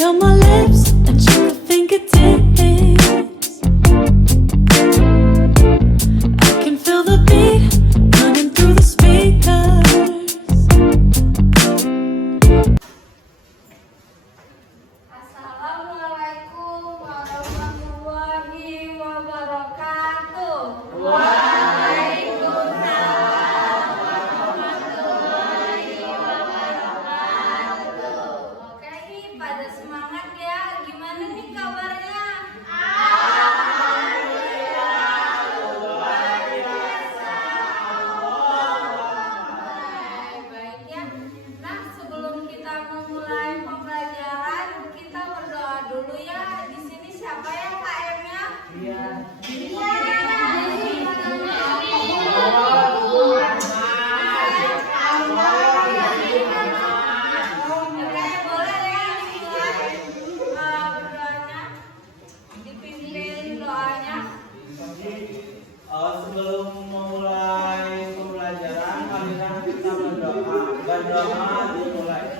Stay on my lips and check the fingertips. I can feel the beat running through the speakers. Assalamualaikum warahmatullahi wabarakatuh. Oke nih, pada semangat ya. Gimana nih kabarnya? Baik ya. Nah, sebelum kita memulai pembelajaran, kita berdoa dulu ya. Di sini siapa ya KM-nya? Oke, boleh ya dimulai berdoanya. Dipimpin doanya. Sebelum memulai pembelajaran, marilah kita berdoa. Berdoa dimulai.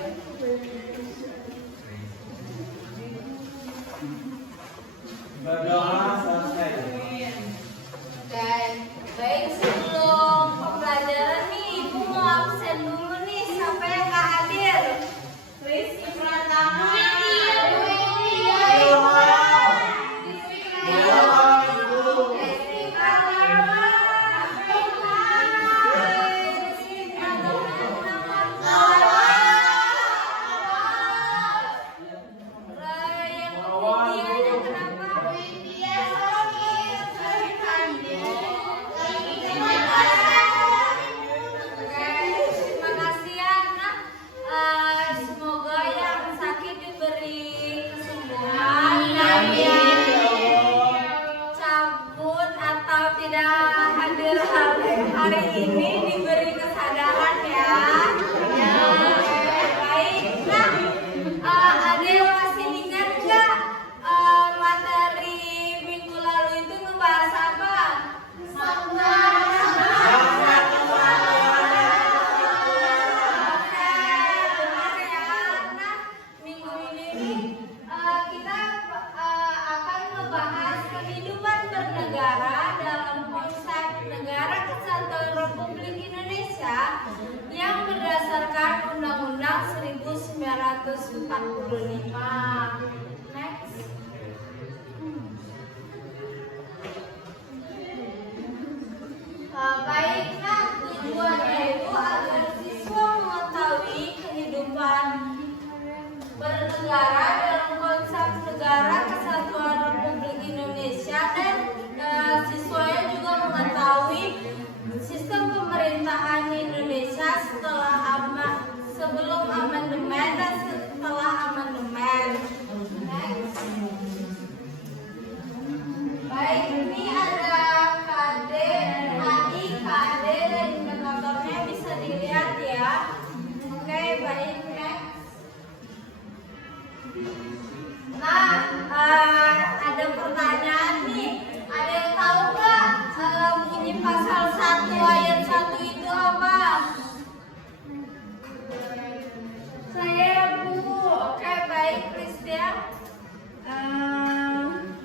Berdoa selesai. Oke, baik, sebelum pembelajaran nih, Ibu mau absen dulu nih. Siapa yang gak hadir? Rizky Pratama. Terima kasih ya, Nak. Semoga yang sakit diberi kesembuhan dan yang cabut atau tidak hadir hari ini diberi kesadaran ya. Baik, Nak. Ada yang masih ingat nggak materi minggu lalu itu ngebahas apa? Minggu ini kita akan membahas kehidupan bernegara dalam konsep Negara Kesatuan Republik Indonesia yang berdasarkan Undang-Undang 1945. Next. Baiklah, tujuannya itu agar siswa mengetahui kehidupan bernegara dalam konsep Negara Kesatuan Republik Indonesia dan siswanya juga mengetahui sistem pemerintahan Indonesia sebelum amandemen dan setelah amandemen. Next. Baik, ini ada KD, HI, KD dan indikatornya bisa dilihat ya. Oke, baik, next. Nah, ada pertanyaan nih. Ada yang tahu nggak bunyi pasal 1 ayat 1 itu apa? Saya, Bu. Oke, baik, Christian.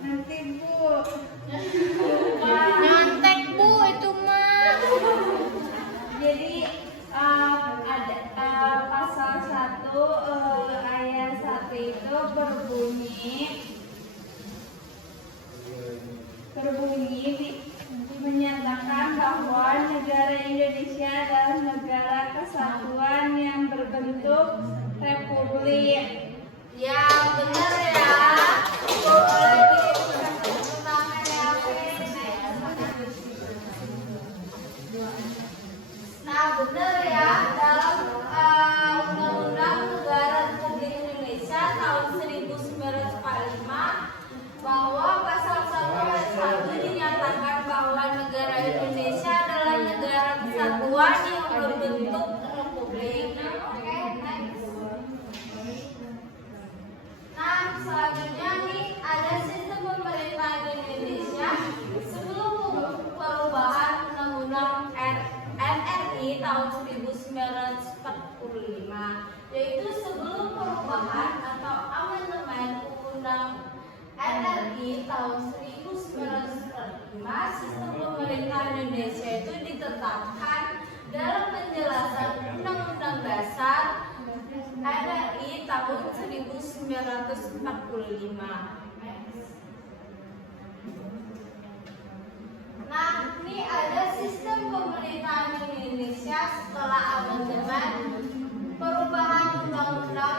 Nanti, Bu. Nyontek, Bu, itu mah. Jadi ada pasal 1 ayat 1 itu berbunyi menyatakan bahwa negara Indonesia adalah negara kesatuan yang berbentuk republik. Ya, benar ya. Boleh ditepuk tangan ya. Nah, benar ya, dalam Undang-Undang Negara Republik Indonesia tahun 1945 bahwa pasal 1 ayat 1 dinyatakan bahwa negara Indonesia adalah negara kesatuan yang berbentuk republik. Oke, next. Nah, selanjutnya nih ada sistem pemerintahan Indonesia sebelum perubahan Undang-Undang NRI tahun 1945, yaitu sebelum perubahan atau amandemen ditetapkan dalam penjelasan Undang-Undang Dasar RI tahun 1945. Nah, ini ada sistem pemerintahan Indonesia setelah amandemen perubahan Undang-Undang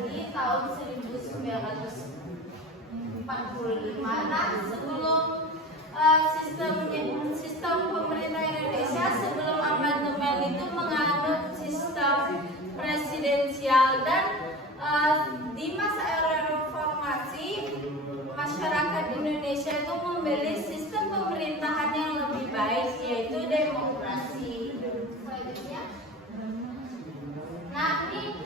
RI tahun 1945. Nah, sebelum sistem pemerintah Indonesia sebelum amandemen itu menganut sistem presidensial, dan di masa era reformasi masyarakat Indonesia itu memilih sistem pemerintahan yang lebih baik, yaitu demokrasi. Selanjutnya, nah ini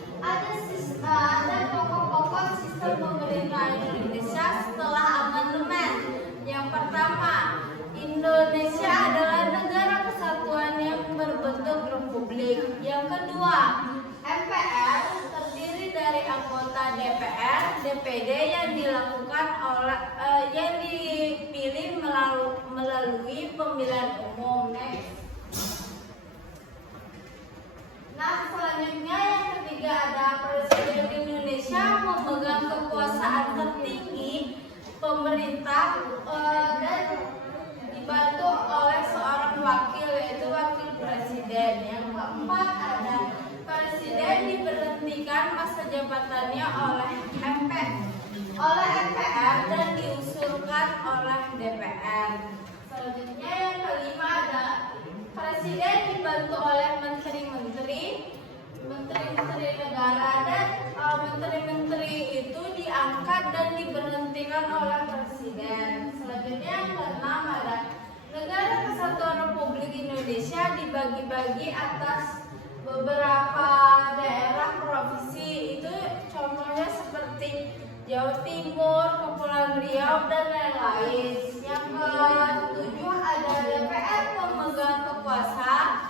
ada pokok-pokok sistem pemerintahan Indonesia setelah amandemen. Yang pertama, Indonesia adalah negara kesatuan yang berbentuk republik. Yang kedua, MPR terdiri dari anggota DPR, DPD yang dipilih melalui pemilihan umum. Nah, selanjutnya yang ketiga ada Presiden Indonesia memegang kekuasaan tertinggi pemerintah dan dibantu oleh seorang wakil, yaitu wakil presiden. Yang keempat ada presiden diberhentikan masa jabatannya oleh MPR dan diusulkan oleh DPR. Selanjutnya yang kelima ada presiden dibantu oleh menteri-menteri negara, dan menteri-menteri itu diangkat dan diberhentikan oleh presiden. Selanjutnya yang keenam ada negara kesatuan Republik Indonesia dibagi-bagi atas beberapa daerah provinsi, itu contohnya seperti Jawa Timur, Kepulauan Riau, dan lain-lain. Yang ketujuh ada DPR memegang kekuasaan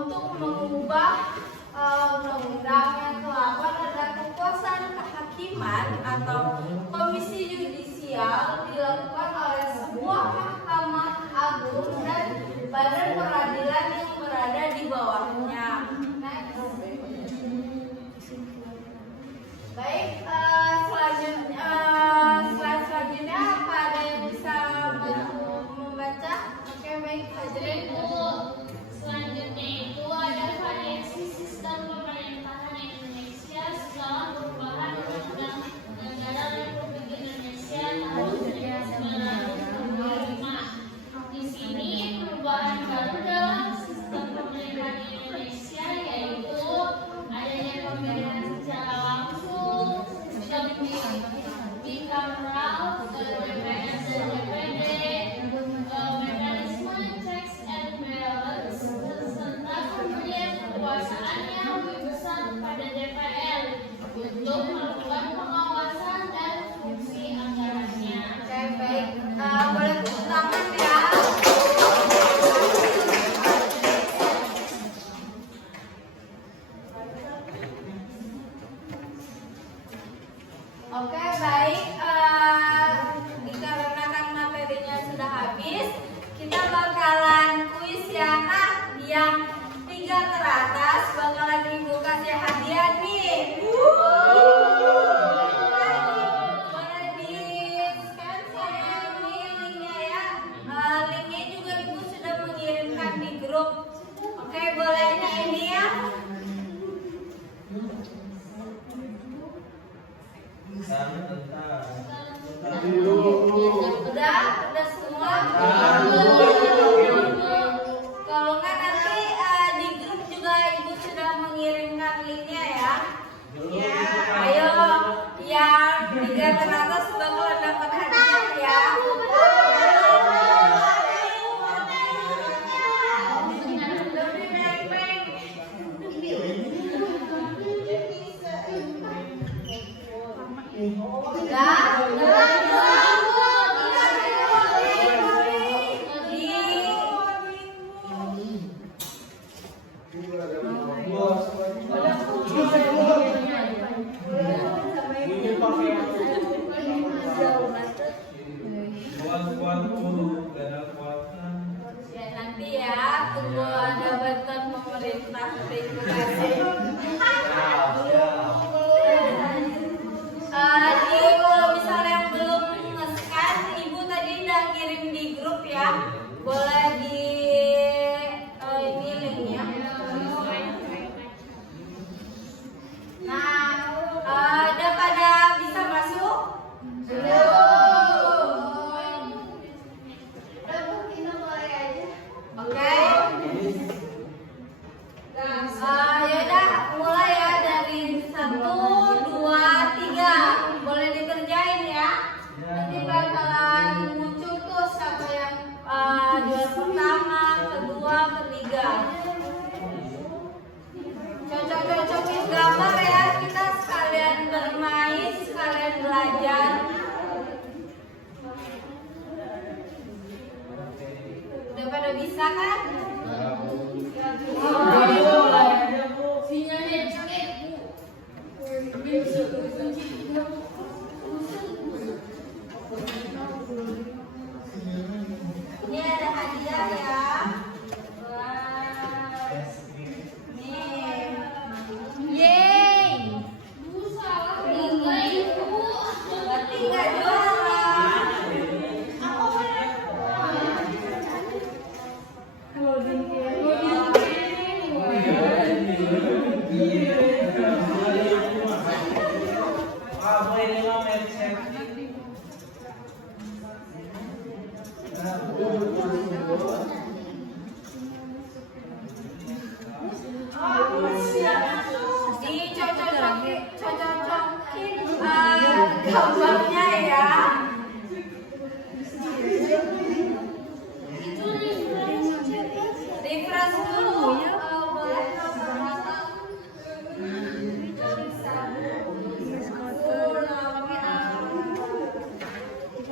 untuk mengubah undang-undang. Yang ke-8 ada kekuasaan kehakiman atau komisi yudisial dilakukan oleh sebuah mahkamah agung dan badan peradilan yang berada di bawahnya. Baik, selanjutnya apa ada yang bisa membaca? Oke, baik, Fajrin. Selanjutnya itu ada variasi sistem pemerintahan Indonesia setelah perubahan Undang-Undang Negara Republik Indonesia tahun 1945. Di sini perubahan baru dalam sistem pemerintahan Indonesia yaitu adanya pemilihan secara langsung, sistem bikameral, DPR dan DPD, mekanisme checks and balance, serta pemberian kekuasaan yang lebih besar kepada DPR untuk melakukan pengawasan dan fungsi anggarannya. Oke, baik. Boleh tepuk tangan ya. Oke, baik. Dikarenakan materinya sudah habis, kita bakalan kuis ya. Nah, yang 3 teratas bakalan ibu kasih hadiah nih. Boleh di-scan ini linknya ya. Linknya juga ibu sudah mengirimkan di grup. Oke, bolehnya ini ya. Udah semua. Kalau nggak nanti di grup juga ibu sudah mengirimkan linknya ya. Ya, ayo yang 3 teratas bakalan dapat hadiah ya. Lebih baik-baik. Ya, nanti ya belajar. Udah pada bisa kan? Sinyalnya jelek, Bu. Ini ada hadiah ya. Wah. Nih. Yeay. Bu, salah nilai, Bu. Berarti nggak juara. Apa ini mah mindset? Dicocok-cocokin gambarnya ya. Itu refresh. Refresh dulu. Boleh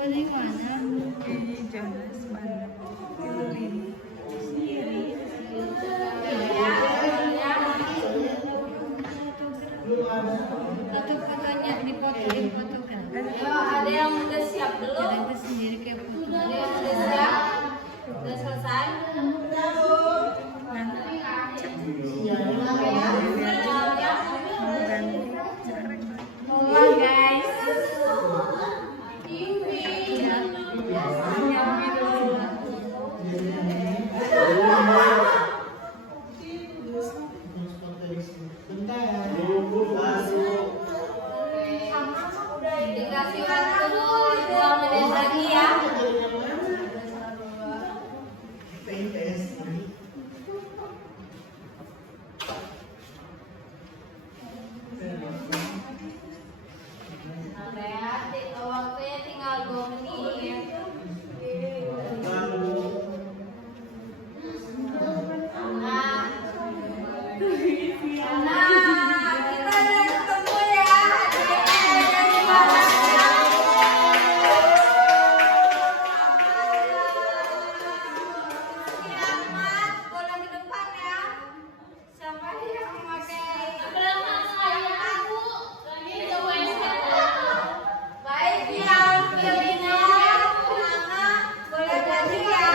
Dari mana? Di Jonas Bandung. Foto fotonya dipoto kan? ada yang udah siap dulu. Itu sendiri kayak foto. Ada yang udah siap. Udah selesai. Rumah guys. Dikasih waktu 2 menit lagi ya. Waktunya tinggal 2 menit. Nah, kita udah ketemu ya. Hadiahnya di mana ya? Siap, Mas. Boleh ke depan ya. Siapa yang memakai? Berangkat saya, Bu. Lagi ke WC. Baik, yang pilihnya Nana, boleh ganti ya.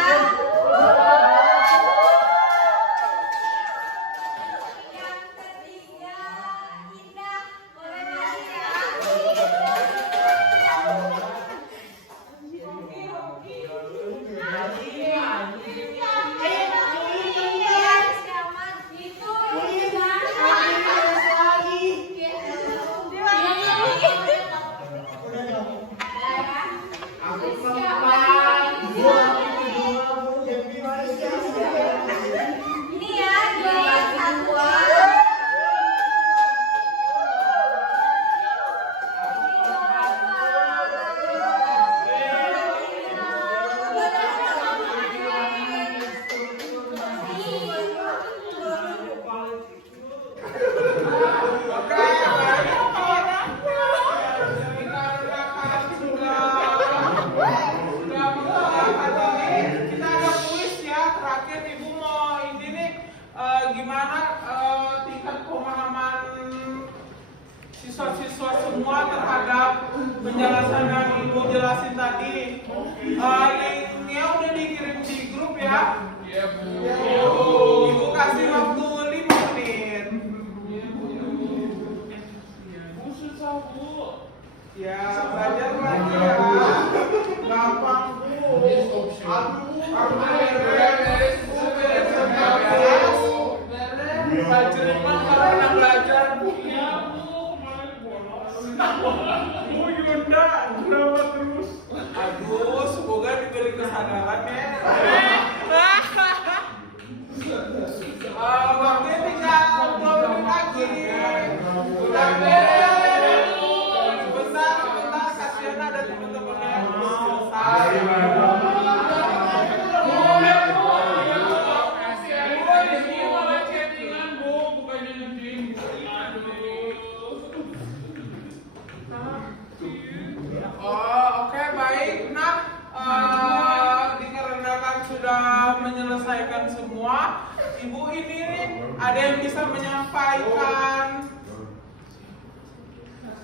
Yang ketiga Indah, boleh ganti ya. Iya, siaman itu ini ya juara satuan. Kita ada kuis ya, terakhir Ibu mau ini nih gimana tingkat pemahaman siswa-siswa semua terhadap penjelasan yang Ibu jelasin tadi. Linknya udah dikirim di grup ya. Iya Bu. Ibu kasih waktu 5 menit. Bu susah Bu. Ya belajar lagi ya. Gampang Bu. Belajar emang karena belajar Bu. Ya Bu, main bolos. Bu Yunda, kenapa terus? Aduh, semoga diberi kesadaran ya. Waktunya tinggal 2 menit lagi. Udah beres. Bentar, kasihan ada teman-temannya yang belum selesai. kalian semua. Ibu ini ada yang bisa menyampaikan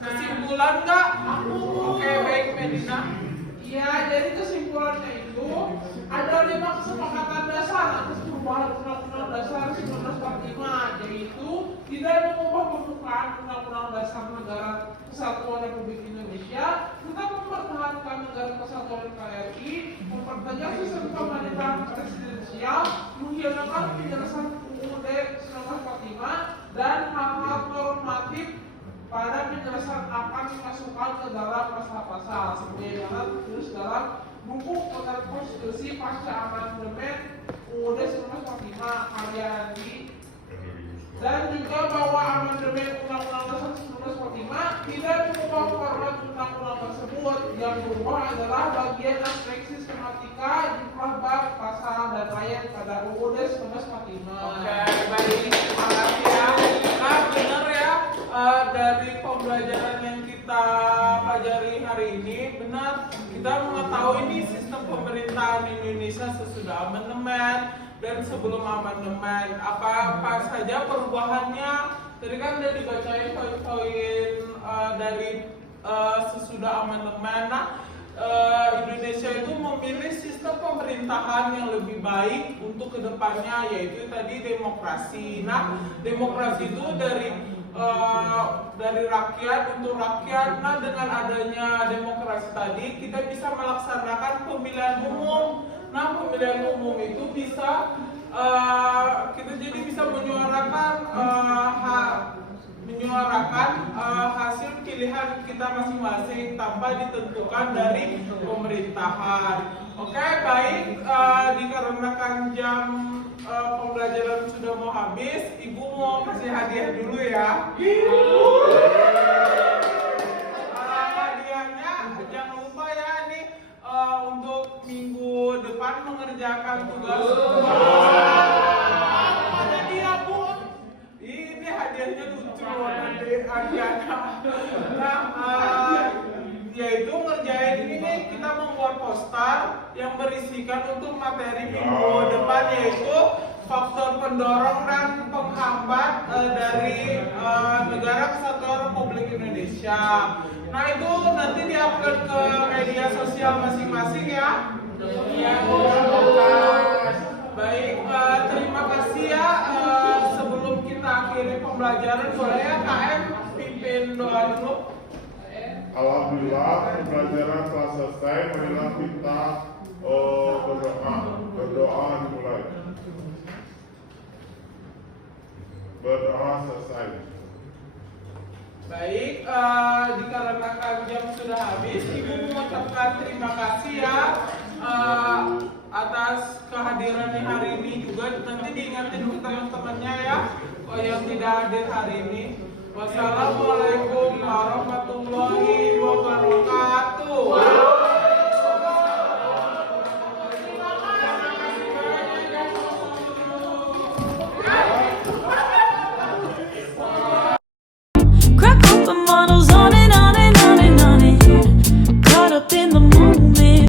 kesimpulan nggak? Oke, baik Medina. Iya, jadi kesimpulannya itu ada 5 kesepakatan dasar atas perubahan Undang-Undang Dasar 1945, yaitu tidak mengubah pembukaan Undang-Undang Dasar Negara Kesatuan Republik Indonesia, tetap mempertahankan Negara Kesatuan NKRI, mempertegas sistem pemerintahan presidensial, menghilangkan penjelasan UUD 1945 dan hal-hal normatif pada penjelasan akan dimasukkan ke dalam pasal-pasal sebagaimana tertulis dalam buku Kotak Konstitusi pasca amandemen UUD 1945 karya Andi, dan juga bahwa amandemen Undang-Undang Dasar 1945 tidak mengubah format undang-undang tersebut. Yang berubah adalah bagian aspek sistematika, jumlah bab, pasal, dan ayat pada UUD 1945. Oke, baik, terima kasih ya. Nah, benar ya, dari pembelajaran yang kita pelajari hari ini, benar kita mengetahui ini sistem pemerintahan Indonesia sesudah amandemen dan sebelum amandemen, apa saja perubahannya. Tadi kan udah dibacain poin-poin dari sesudah amandemen. Nah, Indonesia itu memilih sistem pemerintahan yang lebih baik untuk kedepannya, yaitu tadi demokrasi. Nah, demokrasi itu dari rakyat untuk rakyat. Nah, dengan adanya demokrasi tadi kita bisa melaksanakan pemilihan umum. Nah, pemilihan umum itu bisa kita jadi bisa menyuarakan hasil pilihan kita masing-masing tanpa ditentukan dari pemerintahan. Oke, baik, dikarenakan jam pembelajaran sudah mau habis, Ibu mau kasih hadiah dulu ya. Hadiahnya jangan lupa ya nih, untuk minggu depan mengerjakan tugas. Ada dia pun. Ini hadiahnya lucu nanti hadiahnya. Nah, yaitu ngerjain ini kita membuat poster yang berisikan untuk materi minggu depan, yaitu faktor pendorong dan penghambat dari Negara Kesatuan Republik Indonesia. Nah, itu nanti diupload ke media sosial masing-masing ya. Baik, terima kasih ya. Sebelum kita akhiri pembelajaran, boleh ya KM pimpin doa dulu. Alhamdulillah, pembelajaran telah selesai. Marilah kita berdoa. Berdoa dimulai. Berdoa selesai. Baik, dikarenakan jam sudah habis, Ibu mengucapkan terima kasih ya atas kehadirannya hari ini juga. Nanti diingatin ke teman-temannya ya, yang tidak hadir hari ini. Wassalamualaikum warahmatullahi wabarakatuh.